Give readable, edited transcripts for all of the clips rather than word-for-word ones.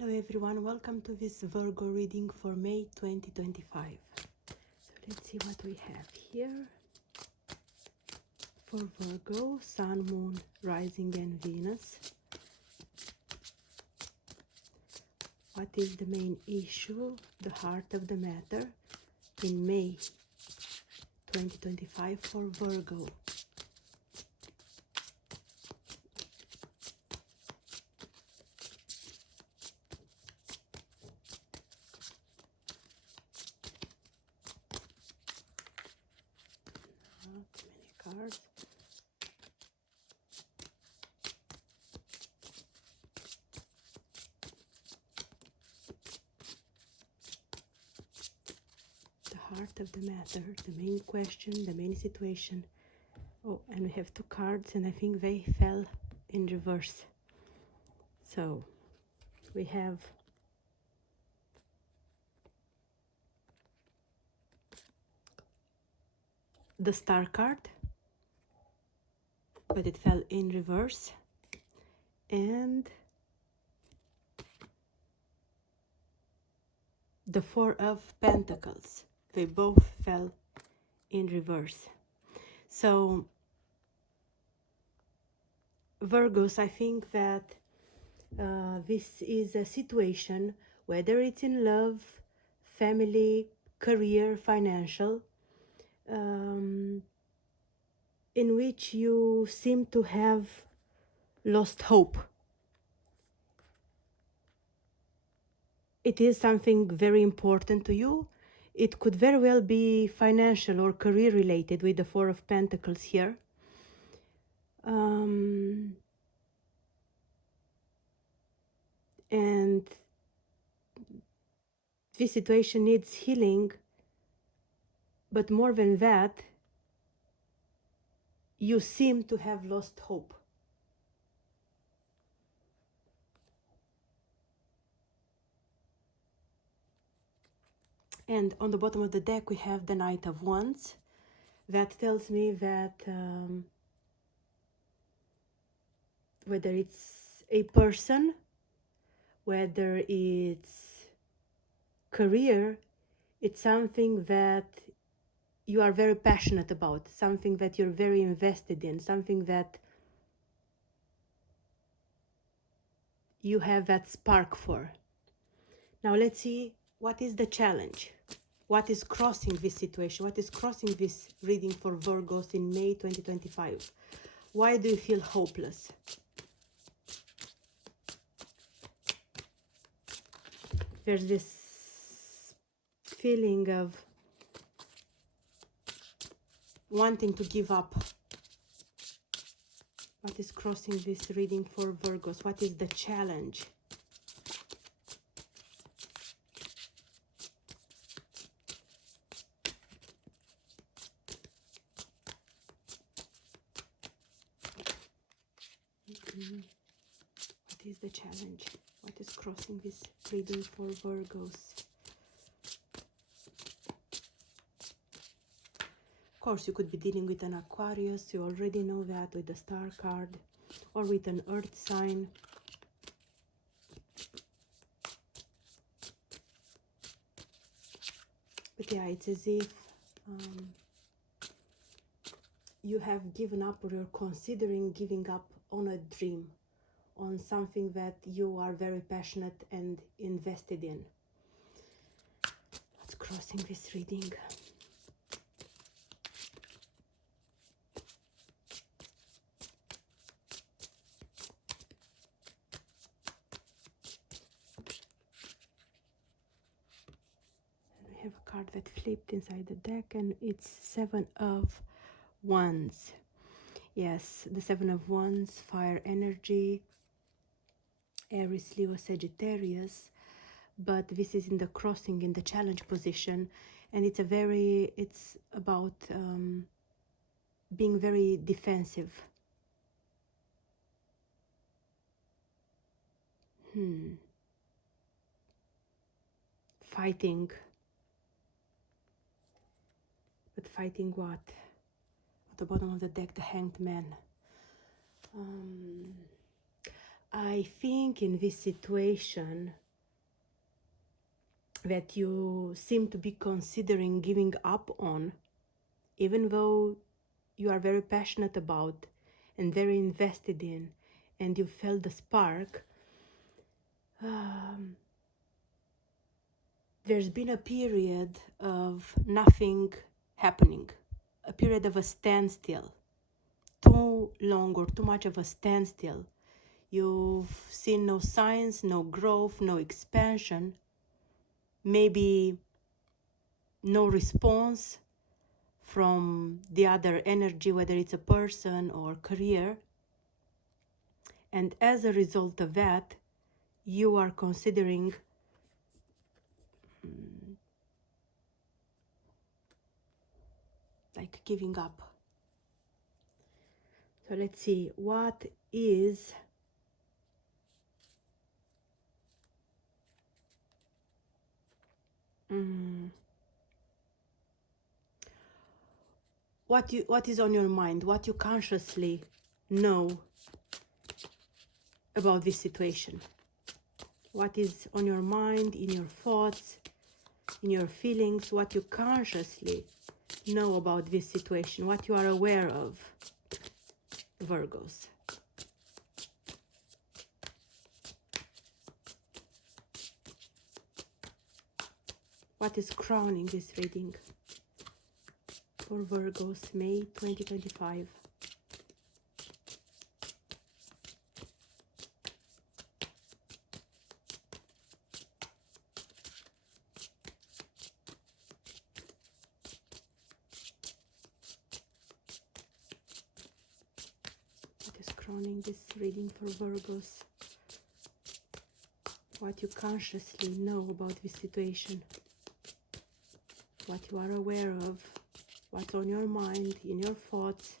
Hello everyone, welcome to this Virgo reading for May 2025. So let's see what we have here for Virgo, Sun, Moon, Rising and Venus. What is the main issue, the heart of the matter in May 2025 for Virgo? Not many cards. The heart of the matter, the main question, the main situation. Oh, and we have two cards and I think they fell in reverse. So we have the Star card, but it fell in reverse, and the Four of Pentacles. They both fell in reverse. So Virgos, I think that this is a situation, whether it's in love, family, career, financial, in which you seem to have lost hope. It is something very important to you. It could very well be financial or career related with the Four of Pentacles here. And this situation needs healing, but more than that, you seem to have lost hope. And on the bottom of the deck, we have the Knight of Wands. That tells me that whether it's a person, whether it's career, it's something that you are very passionate about, something that you're very invested in, something that you have that spark for. Now let's see, what is the challenge? What is crossing this situation? What is crossing this reading for Virgos in May 2025? Why do you feel hopeless? There's this feeling of wanting to give up. What is crossing this reading for Virgos? What is the challenge? What is the challenge? What is crossing this reading for Virgos? Of course, you could be dealing with an Aquarius. You already know that with the Star card, or with an Earth sign. But yeah, it's as if you have given up, or you're considering giving up on a dream, on something that you are very passionate and invested in. What's crossing this reading? And we have a card that flipped inside the deck, and it's Seven of Wands. Yes, the Seven of Wands, fire energy, Aries, Leo, Sagittarius, but this is in the crossing, in the challenge position, and it's about being very defensive. Fighting. But fighting what? At the bottom of the deck, the Hanged Man. I think in this situation, that you seem to be considering giving up on, even though you are very passionate about and very invested in, and you felt the spark. There's been a period of nothing happening, a period of a standstill, too long or too much of a standstill. You've seen no signs, no growth, no expansion, maybe no response from the other energy, whether it's a person or career. And as a result of that, you are considering like giving up. So let's see, what is what is on your mind, what you consciously know about this situation, what is on your mind, in your thoughts, in your feelings, what you consciously know about this situation, what you are aware of, Virgos. What is crowning this reading for Virgos, May 2025? What is crowning this reading for Virgos? What you consciously know about this situation, what you are aware of, what's on your mind, in your thoughts.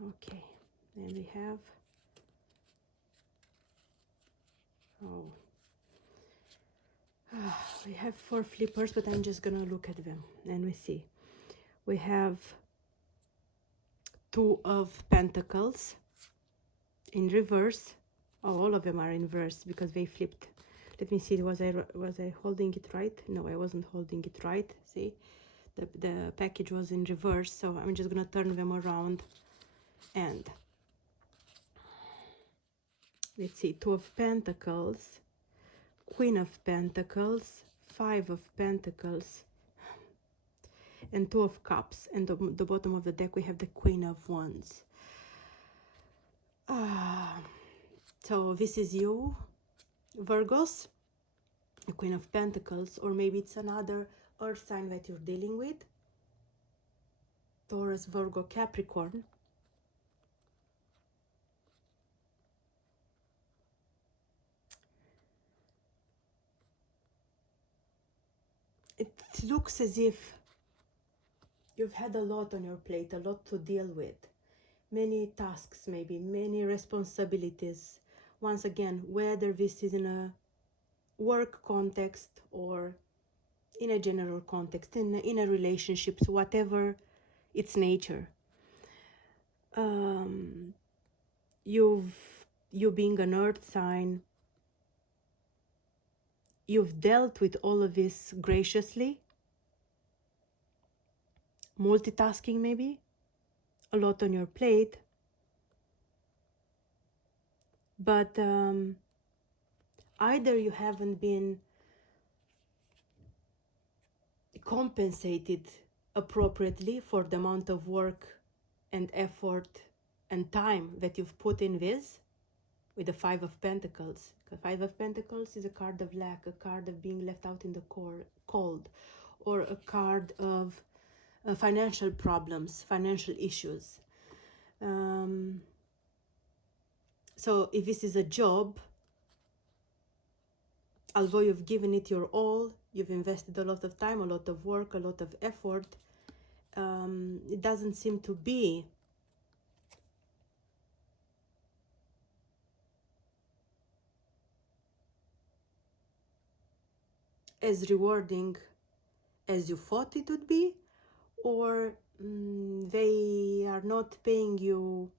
Okay, then we have, we have 4 flippers, but I'm just gonna look at them and we see. We have 2 of Pentacles in reverse. Oh, all of them are in reverse because they flipped. Let me see, was I holding it right? No, I wasn't holding it right. See, the package was in reverse, so I'm just gonna turn them around. And let's see, 2 of Pentacles, Queen of Pentacles, 5 of Pentacles, and 2 of Cups. And the bottom of the deck we have the Queen of Wands. So this is you, Virgos, the Queen of Pentacles, or maybe it's another earth sign that you're dealing with. Taurus, Virgo, Capricorn. It looks as if you've had a lot on your plate, a lot to deal with. Many tasks, maybe, many responsibilities. Once again, whether this is in a work context or in a general context, in a relationship, whatever its nature. You being an earth sign, you've dealt with all of this graciously, multitasking maybe, a lot on your plate, but either you haven't been compensated appropriately for the amount of work and effort and time that you've put in this, with the 5 of Pentacles. The 5 of Pentacles is a card of lack, a card of being left out in the cold, or a card of financial problems, financial issues. So if this is a job, although you've given it your all, you've invested a lot of time, a lot of work, a lot of effort, it doesn't seem to be as rewarding as you thought it would be, or they are not paying you,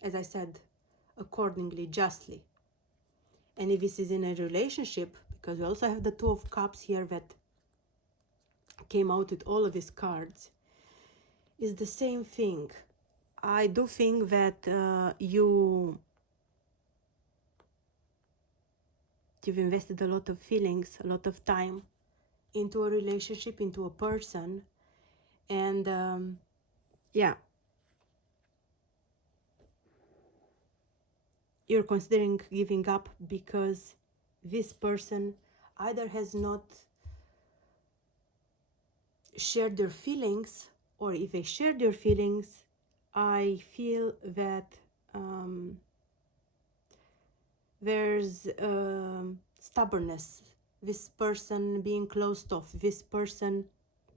as I said, accordingly, justly. And if this is in a relationship, because we also have the Two of Cups here that came out with all of these cards, is the same thing. I do think that you've invested a lot of feelings, a lot of time into a relationship, into a person, and yeah, you're considering giving up because this person either has not shared their feelings, or if they shared their feelings, I feel that there's stubbornness, this person being closed off, this person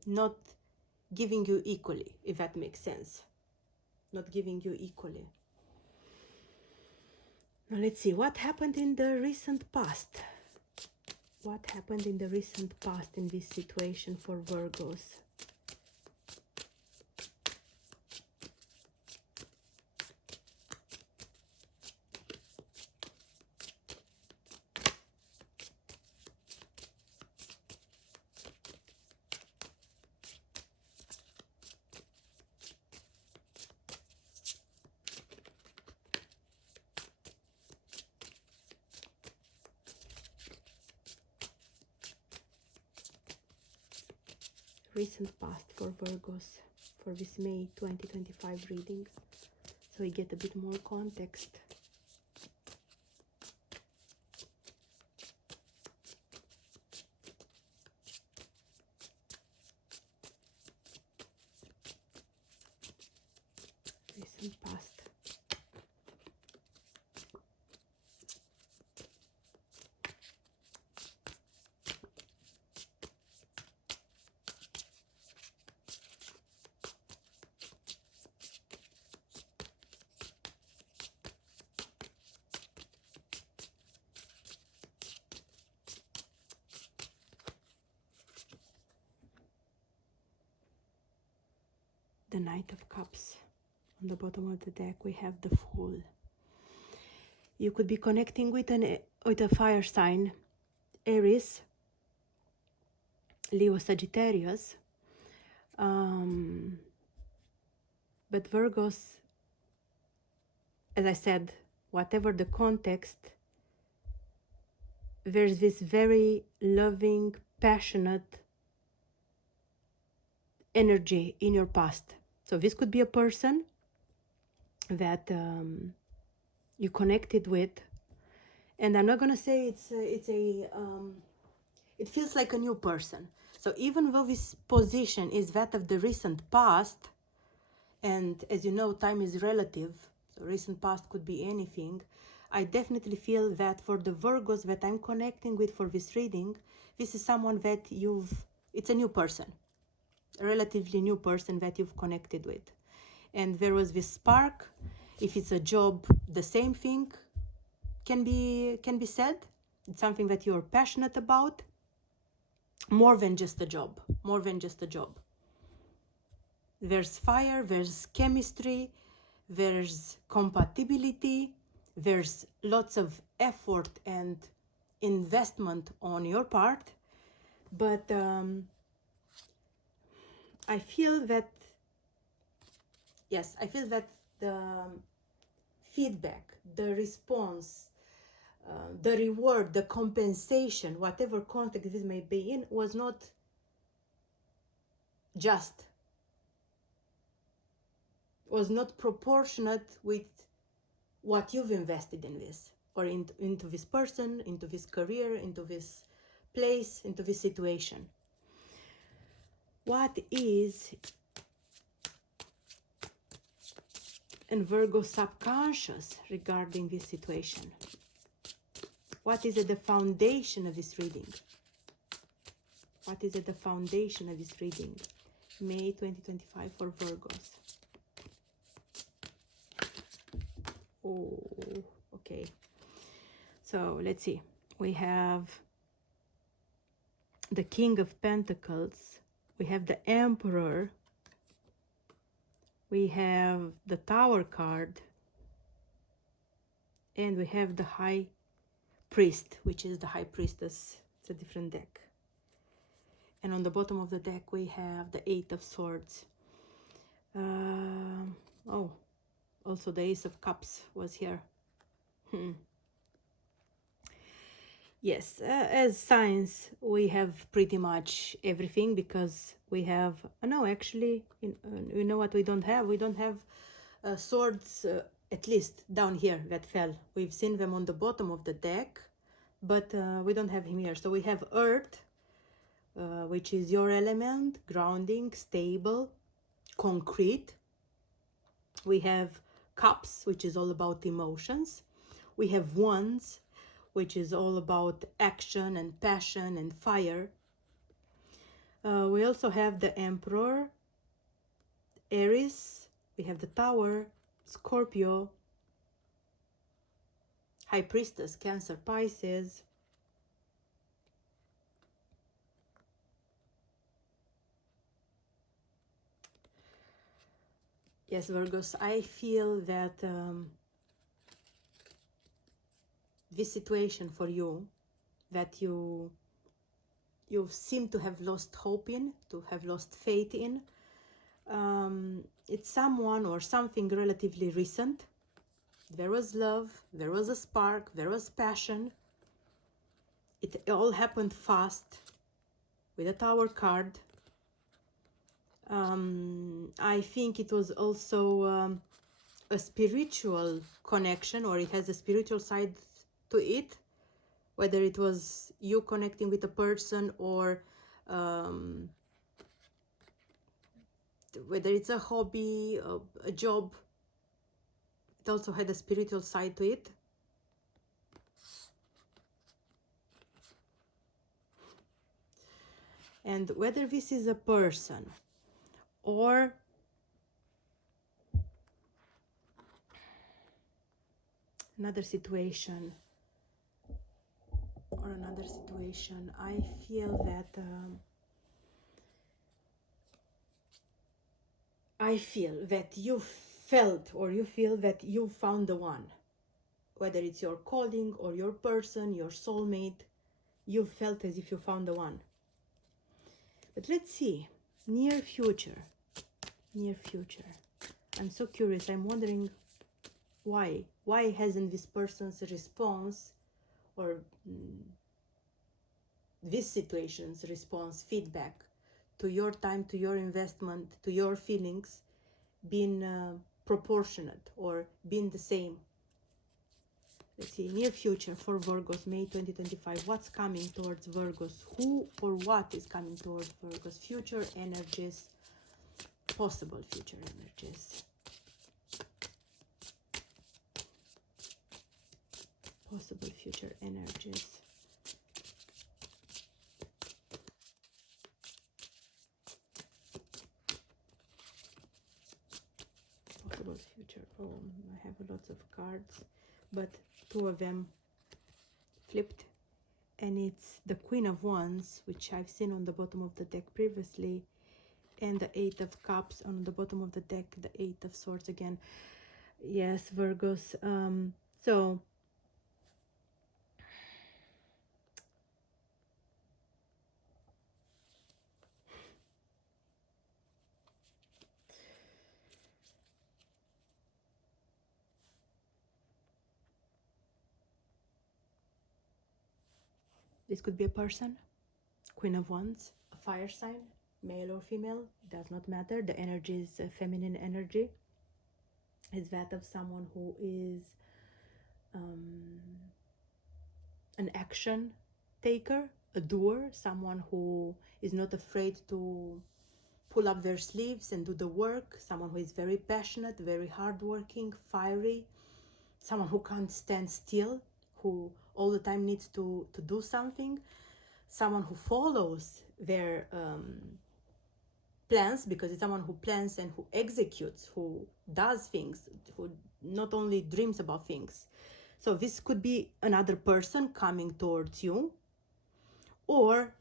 not giving you equally, if that makes sense, not giving you equally. Now let's see what happened in the recent past. What happened in the recent past in this situation for Virgos? Recent past for Virgos for this May 2025 reading, so we get a bit more context. Recent past. The Knight of Cups. On the bottom of the deck we have the Fool. You could be connecting with a fire sign, Aries, Leo, Sagittarius, but Virgos, as I said, whatever the context, there's this very loving, passionate energy in your past. So this could be a person that you connected with, and I'm not gonna say it feels like a new person. So even though this position is that of the recent past, and as you know, time is relative, so recent past could be anything, I definitely feel that for the Virgos that I'm connecting with for this reading, this is someone that it's a new person, a relatively new person that you've connected with. And there was this spark. If it's a job, the same thing can be said. It's something that you're passionate about, more than just a job, more than just a job. There's fire, there's chemistry, there's compatibility, there's lots of effort and investment on your part, but I feel that, yes, I feel that the feedback, the response, the reward, the compensation, whatever context this may be in, was not just, was not proportionate with what you've invested in this, or into this person, into this career, into this place, into this situation. What is in Virgo subconscious regarding this situation? What is at the foundation of this reading? What is at the foundation of this reading? May 2025 for Virgos. Oh, okay. So let's see. We have the King of Pentacles, we have the Emperor, we have the Tower card, and we have the High Priest, which is the High Priestess. It's a different deck. And on the bottom of the deck we have the Eight of Swords. Oh, also the Ace of Cups was here. Yes, as signs we have pretty much everything, because we have no, actually, you know what we don't have? We don't have swords, at least down here, that fell. We've seen them on the bottom of the deck, but we don't have him here. So we have Earth, which is your element, grounding, stable, concrete. We have Cups, which is all about emotions. We have Wands, which is all about action and passion and fire. We also have the Emperor, Aries, we have the Tower, Scorpio, High Priestess, Cancer, Pisces. Yes, Virgos, I feel that this situation for you, that you seem to have lost hope in, to have lost faith in, it's someone or something relatively recent. There was love, there was a spark, there was passion. It all happened fast with the Tower card. I think it was also a spiritual connection, or it has a spiritual side to it, whether it was you connecting with a person, or whether it's a hobby, a job. It also had a spiritual side to it. And whether this is a person or another situation, I feel that you felt, or you feel that you found the one. Whether it's your calling or your person, your soulmate, you felt as if you found the one. But let's see, near future. I'm so curious. I'm wondering why hasn't this person's response, or this situation's response, feedback to your time, to your investment, to your feelings, been proportionate or been the same? Let's see, near future for Virgos, May 2025. What's coming towards Virgos? Who or what is coming towards Virgos? Future energies, possible future energies. Possible future energies. Possible future. Oh, I have lots of cards, but two of them flipped, and it's the Queen of Wands, which I've seen on the bottom of the deck previously, and the Eight of Cups on the bottom of the deck, the Eight of Swords again. Yes, Virgos. So this could be a person, Queen of Wands, a fire sign, male or female, does not matter. The energy is a feminine energy. Is that of someone who is an action taker, a doer, someone who is not afraid to pull up their sleeves and do the work, someone who is very passionate, very hardworking, fiery, someone who can't stand still, who all the time needs to do something, someone who follows their plans, because it's someone who plans and who executes, who does things, who not only dreams about things. So this could be another person coming towards you, or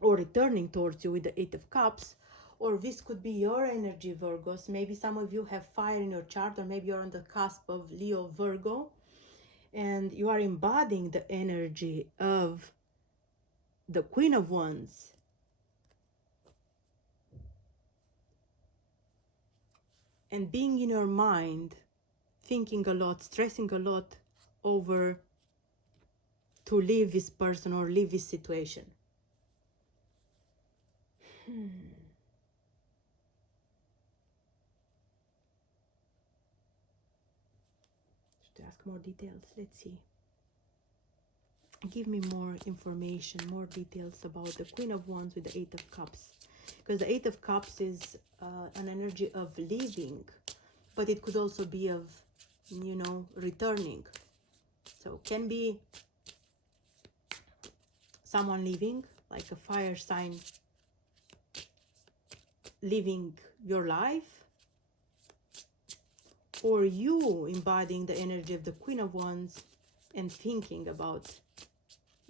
or returning towards you with the Eight of Cups. Or this could be your energy, Virgos. Maybe some of you have fire in your chart, or maybe you're on the cusp of Leo, Virgo, and you are embodying the energy of the Queen of Wands. And being in your mind, thinking a lot, stressing a lot over to leave this person or leave this situation. To ask more details, let's see. Give me more information, more details about the Queen of Wands with the Eight of Cups. Because the Eight of Cups is an energy of leaving, but it could also be of, you know, returning. So can be someone leaving, like a fire sign living your life, or you embodying the energy of the Queen of Wands and thinking about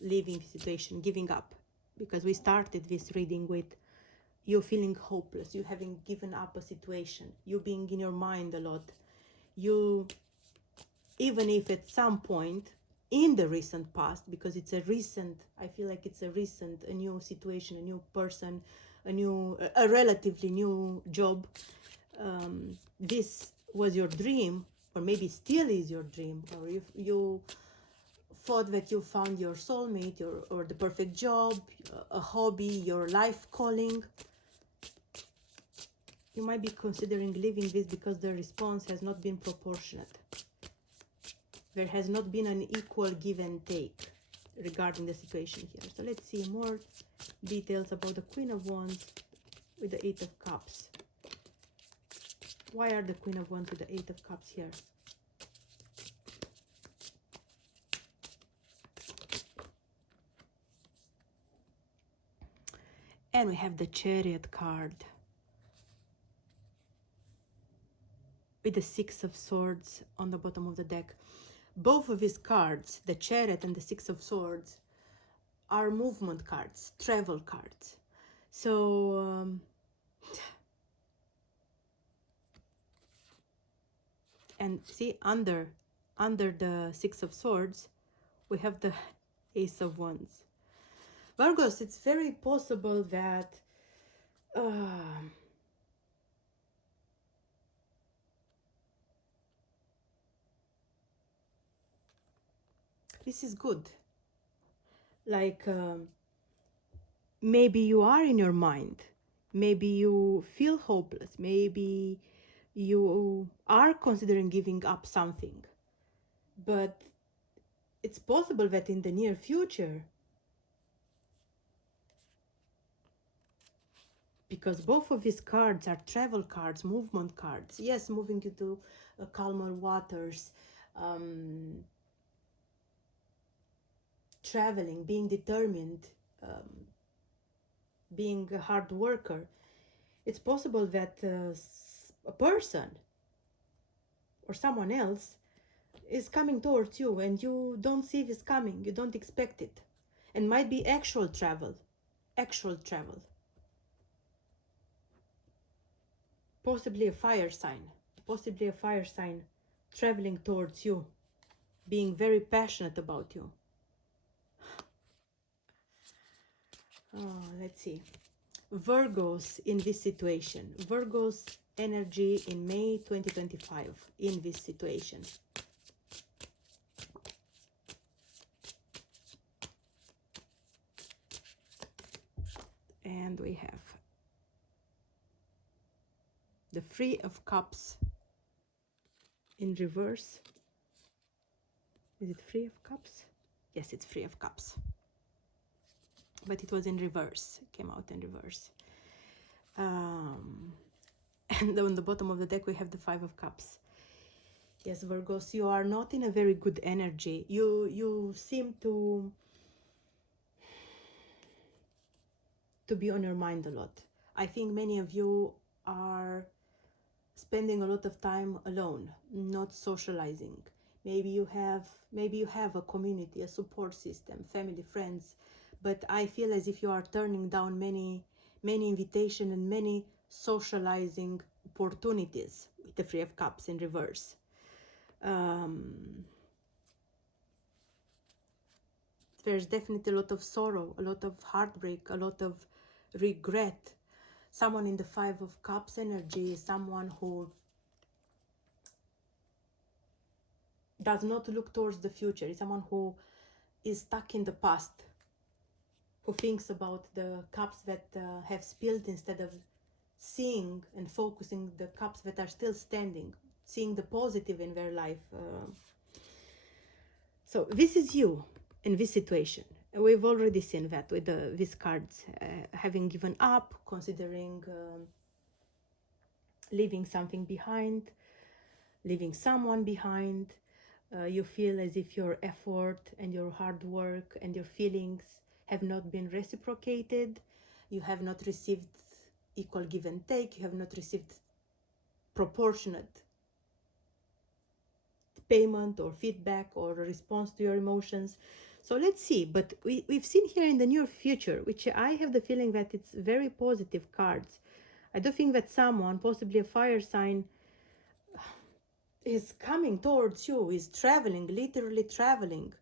leaving the situation, giving up. Because we started this reading with you feeling hopeless, you having given up a situation, you being in your mind a lot, you, even if at some point in the recent past, because it's a recent, I feel like it's a recent, a new situation, a new person, a relatively new job, this was your dream, or maybe still is your dream, or if you thought that you found your soulmate, or the perfect job, a hobby, your life calling, you might be considering leaving this because the response has not been proportionate. There has not been an equal give and take regarding the situation here. So let's see more details about the Queen of Wands with the Eight of Cups. Why are the Queen of Wands with the Eight of Cups here? And we have the Chariot card with the Six of Swords on the bottom of the deck. Both of these cards, the Chariot and the Six of Swords, are movement cards, travel cards. So and see, under the Six of Swords we have the Ace of Wands. Virgos, it's very possible that this is good. Like maybe you are in your mind, maybe you feel hopeless, maybe you are considering giving up something, but it's possible that in the near future, because both of these cards are travel cards, movement cards, yes, moving into calmer waters, traveling, being determined, being a hard worker, it's possible that a person or someone else is coming towards you and you don't see this coming, you don't expect it. And might be actual travel. Possibly a fire sign traveling towards you, being very passionate about you. Oh, let's see. Virgos in this situation. Virgos energy in May 2025 in this situation. And we have the Three of Cups in reverse. Is it Three of Cups? Yes, it's Three of Cups. But it was in reverse. It came out in reverse. And on the bottom of the deck we have the Five of Cups. Yes, Virgos, you are not in a very good energy. You seem to be on your mind a lot. I think many of you are spending a lot of time alone, not socializing. Maybe you have a community, a support system, family, friends, but I feel as if you are turning down many invitations and many socializing opportunities with the Three of Cups in reverse. There's definitely a lot of sorrow, a lot of heartbreak, a lot of regret. Someone in the Five of Cups energy is someone who does not look towards the future. Is someone who is stuck in the past, who thinks about the cups that have spilled instead of seeing and focusing the cups that are still standing, seeing the positive in their life. So this is you in this situation. We've already seen that with these cards, having given up, considering leaving something behind, leaving someone behind. You feel as if your effort and your hard work and your feelings have not been reciprocated. You have not received equal give and take. You have not received proportionate payment or feedback or a response to your emotions. So let's see. But we've seen here in the near future, which I have the feeling that it's very positive cards. I do think that someone, possibly a fire sign, is coming towards you, is traveling, literally traveling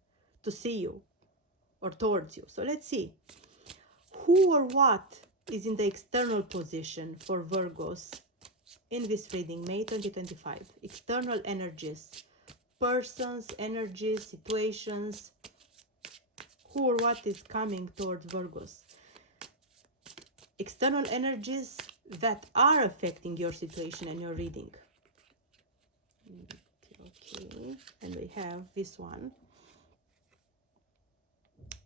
to see you or towards you. So let's see who or what is in the external position for Virgos in this reading, May 2025. External energies, persons, energies, situations. Who or what is coming towards Virgos? External energies that are affecting your situation and your reading. Okay, and we have this one,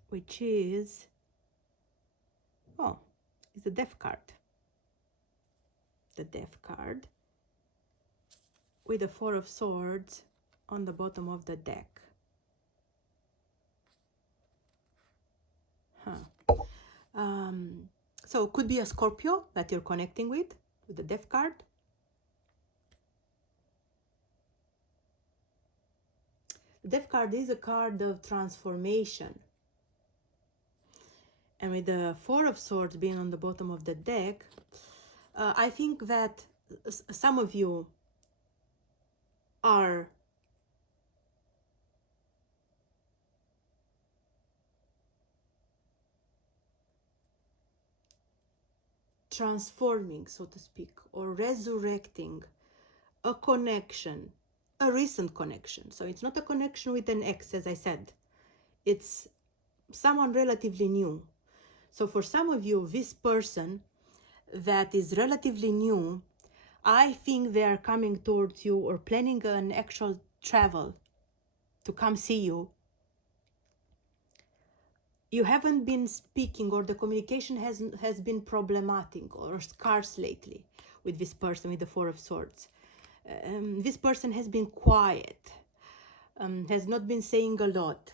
which is, oh, it's the Death card. The Death card with the Four of Swords on the bottom of the deck. So it could be a Scorpio that you're connecting with the Death card. The Death card is a card of transformation. And with the Four of Swords being on the bottom of the deck, I think that some of you are transforming, so to speak, or resurrecting a connection, a recent connection. So it's not a connection with an ex, as I said. It's someone relatively new. So for some of you, this person that is relatively new, I think they are coming towards you or planning an actual travel to come see you. You haven't been speaking, or the communication has been problematic or scarce lately with this person with the Four of Swords. This person has been quiet, has not been saying a lot.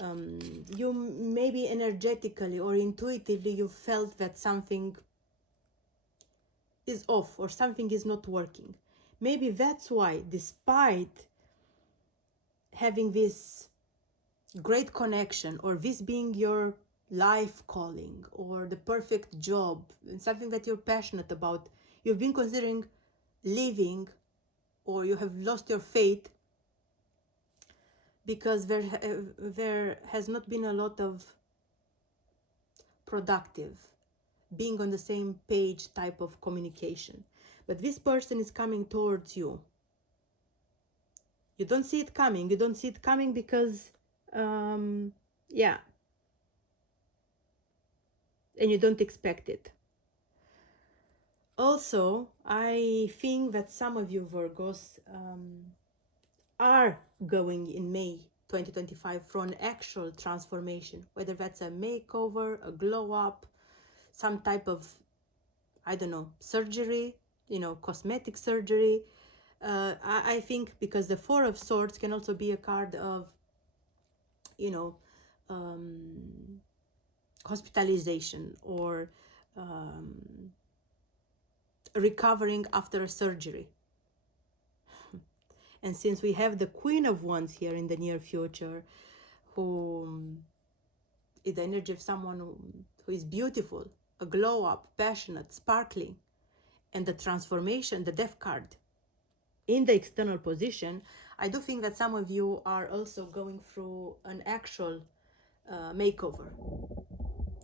You maybe energetically or intuitively you felt that something is off or something is not working. Maybe that's why, despite having this great connection or this being your life calling or the perfect job and something that you're passionate about, you've been considering leaving, or you have lost your faith because there has not been a lot of productive being on the same page type of communication. But this person is coming towards you. You don't see it coming. You don't see it coming because yeah, and you don't expect it. Also, I think that some of you Virgos are going in May 2025 for an actual transformation, whether that's a makeover, a glow up, some type of, I don't know, surgery, cosmetic surgery. I think because the Four of Swords can also be a card of, hospitalization or recovering after a surgery. And since we have the Queen of Wands here in the near future, who is the energy of someone who is beautiful, a glow up, passionate, sparkling. And the transformation, the death card, in the external position, I do think that some of you are also going through an actual makeover.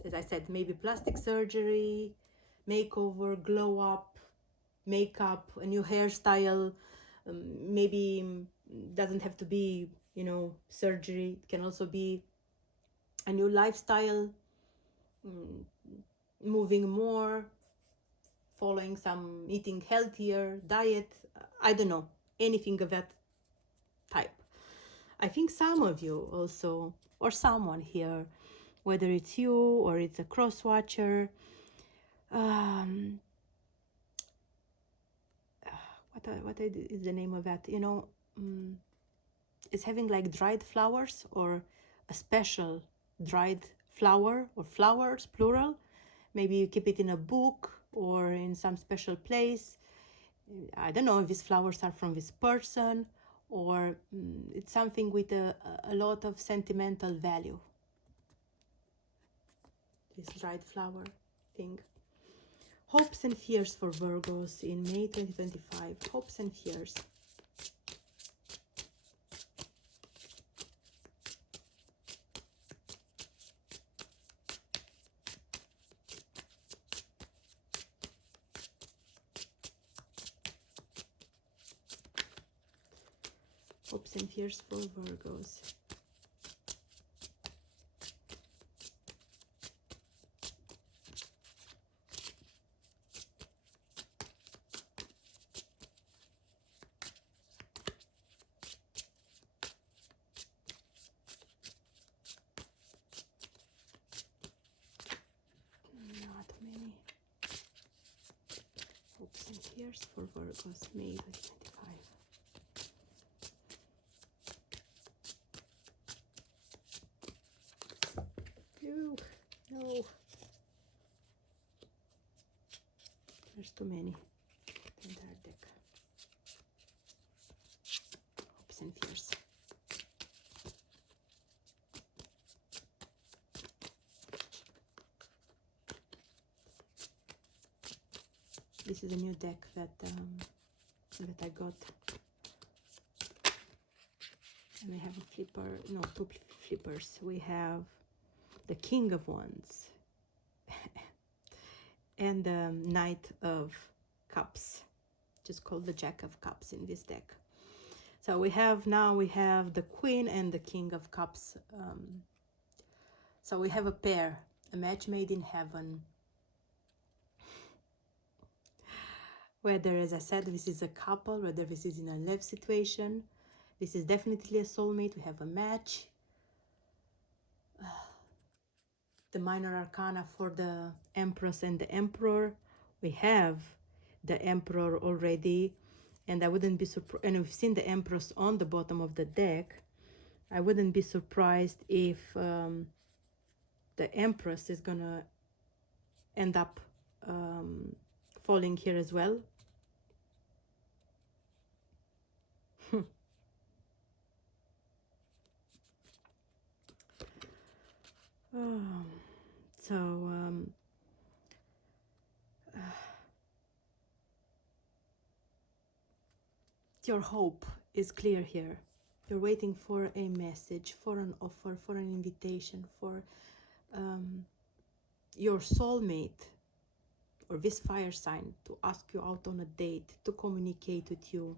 As I said, maybe plastic surgery, makeover, glow up, makeup, a new hairstyle. Maybe doesn't have to be, you know, surgery. It can also be a new lifestyle, moving more, following some, eating healthier diet. I don't know, anything of that type. I think some of you also, or someone here, whether it's you or it's a cross watcher, what is the name of that? You know, is having like dried flowers, or a special dried flower, or flowers plural. Maybe you keep it in a book or in some special place. I don't know if these flowers are from this person, or it's something with a lot of sentimental value. This dried flower thing. Hopes and fears for Virgos in May 2025. Hopes and fears. Hopes and fears for Virgos. Not many. Hopes and fears for Virgos, May 2025. No. There's too many. The entire deck. Hopes and fears. This is a new deck that I got. And we have a flipper, no, two flippers. We have the King of Wands and the Knight of Cups, just called the Jack of Cups in this deck. So we have the Queen and the King of Cups. So we have a pair, a match made in heaven. Whether, as I said, this is a couple, whether this is in a love situation, this is definitely a soulmate. We have a match. The minor arcana for the Empress and the Emperor. We have the Emperor already, and I wouldn't be surprised, and we've seen the Empress on the bottom of the deck. I wouldn't be surprised if the Empress is gonna end up falling here as well. Your hope is clear here. You're waiting for a message, for an offer, for an invitation, for your soulmate or this fire sign to ask you out on a date, to communicate with you.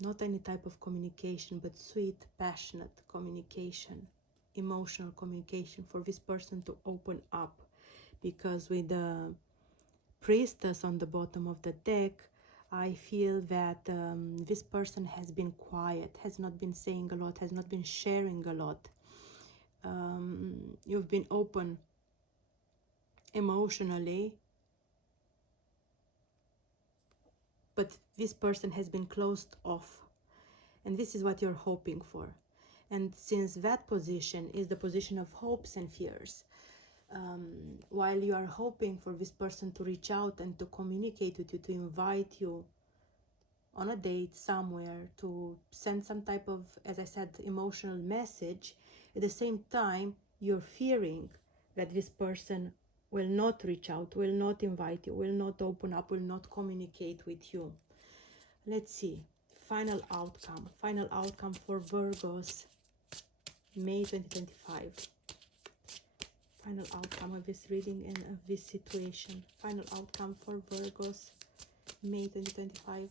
Not any type of communication, but sweet, passionate communication, emotional communication, for this person to open up. Because with the Priestess on the bottom of the deck, I feel that this person has been quiet, has not been saying a lot, has not been sharing a lot. You've been open emotionally, but this person has been closed off. And this is what you're hoping for. And since that position is the position of hopes and fears, while you are hoping for this person to reach out and to communicate with you, to invite you on a date somewhere, to send some type of, as I said, emotional message, at the same time, you're fearing that this person will not reach out, will not invite you, will not open up, will not communicate with you. Let's see. Final outcome. Final outcome for Virgos, May 2025. Final outcome of this reading and of this situation. Final outcome for Virgos, May 2025.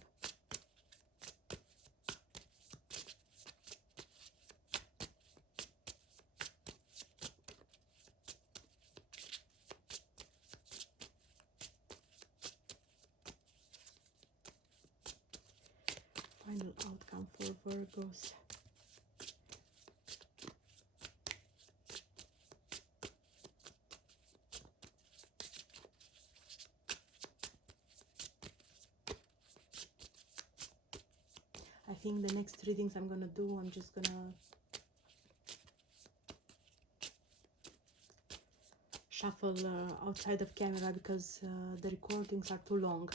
Final outcome for Virgos. I think the next readings I'm gonna do, I'm just gonna shuffle outside of camera because the recordings are too long.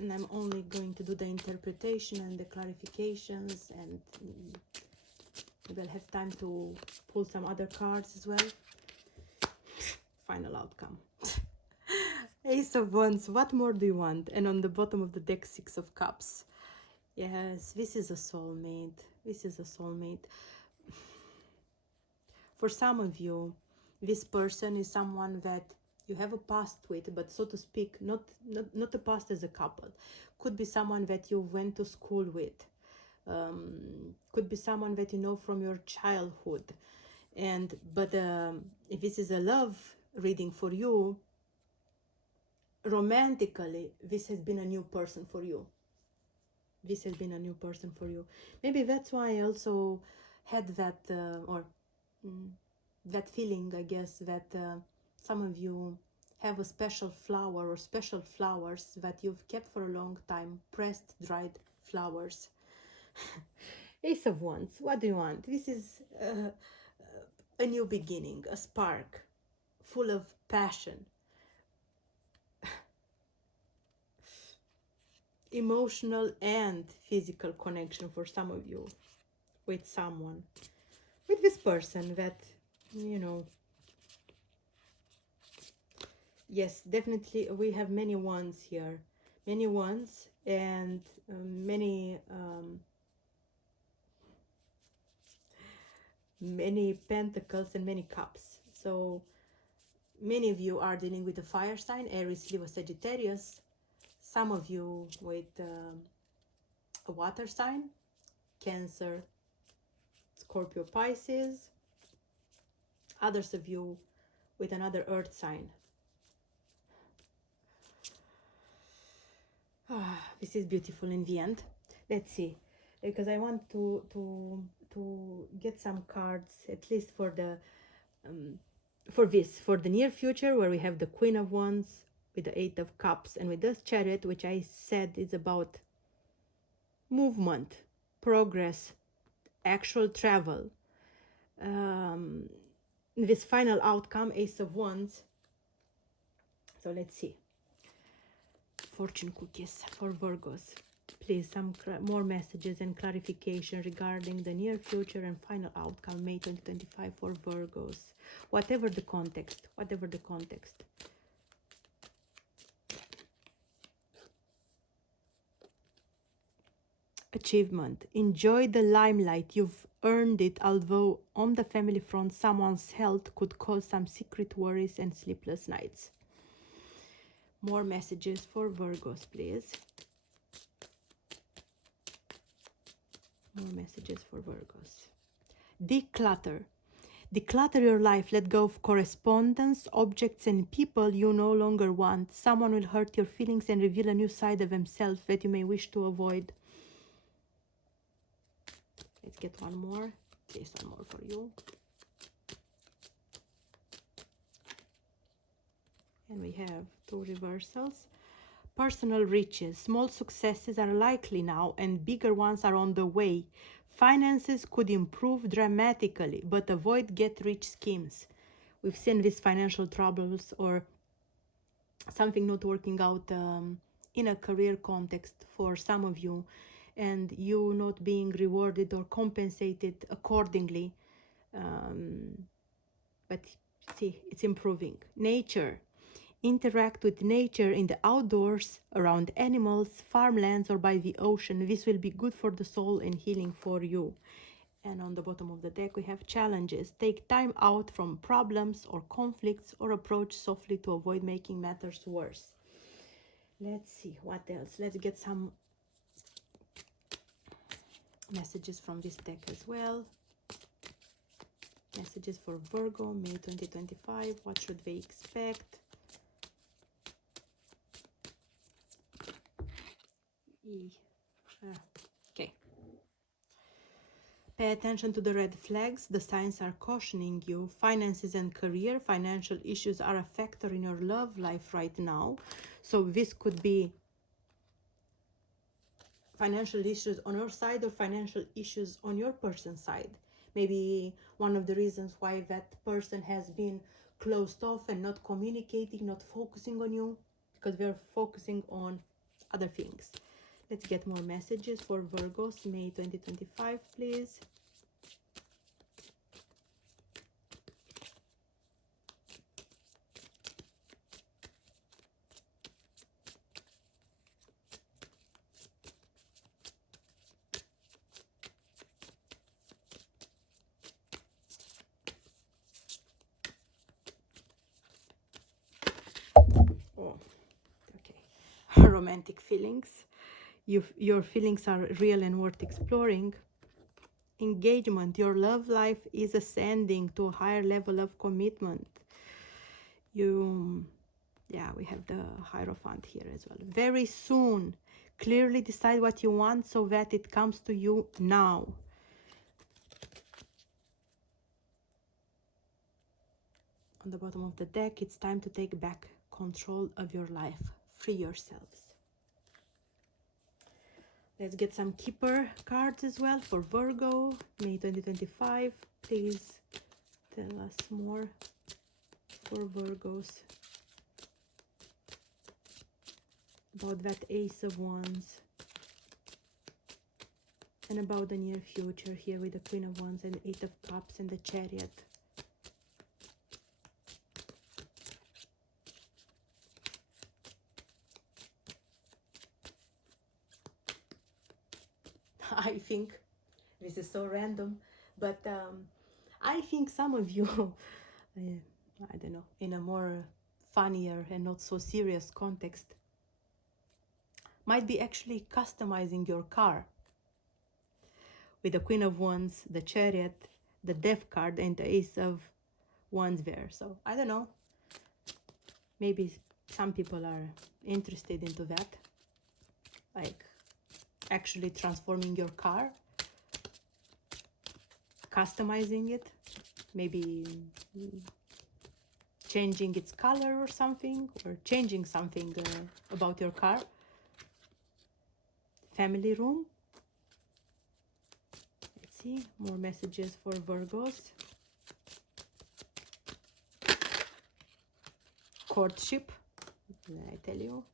And I'm only going to do the interpretation and the clarifications, and maybe I'll have time to pull some other cards as well. Final outcome. Ace of Wands, what more do you want? And on the bottom of the deck, Six of Cups. Yes, this is a soulmate. This is a soulmate. For some of you, this person is someone that you have a past with, but so to speak, not a past as a couple. Could be someone that you went to school with. Could be someone that you know from your childhood. But if this is a love reading for you, romantically, this has been a new person for you. This has been a new person for you. Maybe that's why I also had that, that feeling, I guess, that some of you have a special flower or special flowers that you've kept for a long time, pressed, dried flowers. Ace of Wands, what do you want? This is a new beginning, a spark, full of passion, emotional and physical connection for some of you with someone, with this person that, you know. Yes, definitely we have many wands here, many wands, and many pentacles and many cups. So many of you are dealing with a fire sign, Aries, Leo, Sagittarius. Some of you with a water sign, Cancer, Scorpio, Pisces. Others of you with another earth sign. This is beautiful in the end. Let's see, because I want to get some cards, at least for the for the near future, where we have the Queen of Wands with the Eight of Cups, and with this Chariot, which I said is about movement, progress, actual travel. This final outcome, Ace of Wands. So let's see. Fortune cookies for Virgos. Please, some more messages and clarification regarding the near future and final outcome, May 2025 for Virgos. Whatever the context, whatever the context. Achievement. Enjoy the limelight. You've earned it, although on the family front, someone's health could cause some secret worries and sleepless nights. More messages for Virgos, please. More messages for Virgos. Declutter. Declutter your life. Let go of correspondence, objects, and people you no longer want. Someone will hurt your feelings and reveal a new side of himself that you may wish to avoid. Let's get one more. Please, one more for you. And we have two reversals. Personal riches. Small successes are likely now and bigger ones are on the way. Finances could improve dramatically, but avoid get-rich schemes. We've seen these financial troubles or something not working out in a career context for some of you. and you not being rewarded or compensated accordingly. But see, it's improving. Nature. Interact with nature in the outdoors, around animals, farmlands, or by the ocean. This will be good for the soul and healing for you. And on the bottom of the deck, we have challenges. Take time out from problems or conflicts, or approach softly to avoid making matters worse. Let's see what else. Let's get some messages from this deck as well. Messages for Virgo, May 2025. What should they expect? Okay. Pay attention to the red flags. The signs are cautioning you. Finances and career. Financial issues are a factor in your love life right now. So this could be financial issues on your side or financial issues on your person's side. Maybe one of the reasons why that person has been closed off and not communicating, not focusing on you, because we're focusing on other things. Let's get more messages for Virgos, May 2025, please. Oh, okay. Romantic feelings. Your feelings are real and worth exploring. Engagement. Your love life is ascending to a higher level of commitment. Yeah, we have the Hierophant here as well. Very soon. Clearly decide what you want so that it comes to you now. On the bottom of the deck, it's time to take back control of your life. Free yourselves. Let's get some Keeper cards as well for Virgo, May 2025. Please tell us more for Virgos about that Ace of Wands and about the near future here with the Queen of Wands and the Eight of Cups and the Chariot. I think this is so random, but I think some of you, I don't know, in a more funnier and not so serious context, might be actually customizing your car with the Queen of Wands, the Chariot, the Death card, and the Ace of Wands there. So I don't know, maybe some people are interested into that, like actually transforming your car, customizing it, maybe changing its color or something, or changing something about your car. Family room. Let's see, more messages for Virgos. Courtship, I tell you.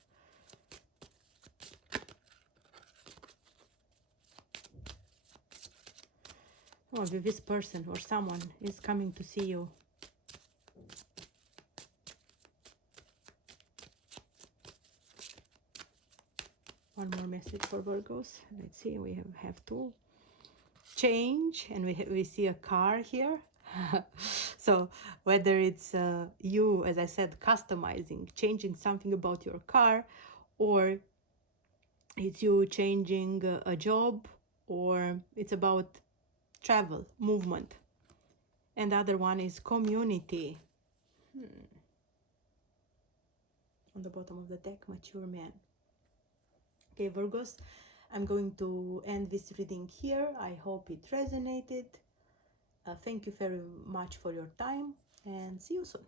Oh, this person or someone is coming to see you. One more message for Virgos. Let's see, we have two. Change, and we see a car here. So whether it's you, as I said, customizing, changing something about your car, or it's you changing a job, or it's about travel, movement. And the other one is community. On the bottom of the deck, mature man. Okay, Virgos, I'm going to end this reading here. I hope it resonated. Thank you very much for your time, and see you soon.